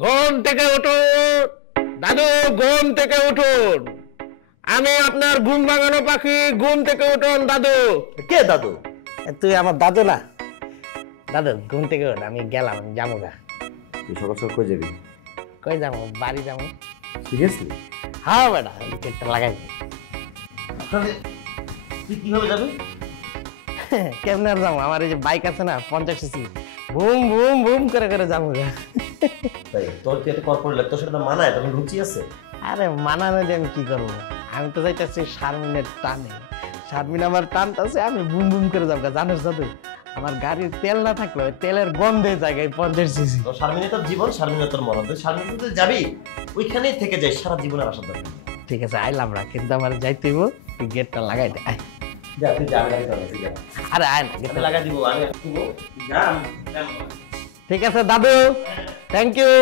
ঘুম থেকে উঠুন দাদু, ঘুম থেকে উঠুন। আমি আপনার ঘুম ভাঙানো পাখি। ঘুম থেকে উঠুন দাদু। কে দাদু? তুই আমার দাদু না? দাদু ঘুম থেকে উঠ, আমি গেলাম, আমি যাবো গা। তুই সকাল সকাল কই যাবি? কই যাবো? বাড়ি যাবো। সিরিয়াসলি? হ্যাঁ বেটা, গেটটা লাগাই। তুই কিভাবে যাবি? কেমনে আর যাবো? আমার এই যে বাইক আছে না, 50 সিসি, বুম বুম বুম করে করে যাবো গা। তাই তোর কি একটা কর্পোরেট লাগে, তোর সাথে মানায়, তখন রুচি আছে? আরে মানানো দিয়ে আমি কি করবো? আমি তো যাইতেছি শারমিনের টানে। শারমিন আমার টানতেছে, আমি বুম বুম করে যাবো গা। জানিস দাদু, আমার গাড়ির তেল না থাকলে ওই তেলের গন্ধে জায়গায় 50 সিসি। তোর শারমিনে তোর জীবন, শারমিনে তোর মরণ। তুই শারমিনে তুই যাবি, ওইখানেই থেকে যাই সারা জীবনের আশা দরকার। ঠিক আছে, আইলাম না, কিন্তু আমার যাইতে হইব। তুই গেটটা লাগাই দে, আয়। যা তুই যা, আমি লাগাই দেবো, তুই যা। আরে আয় না, আমি গেটটা লাগাই দিব, আমি দিব। যা, আমি ঠিক আছে দাদু, থ্যাংক ইউ।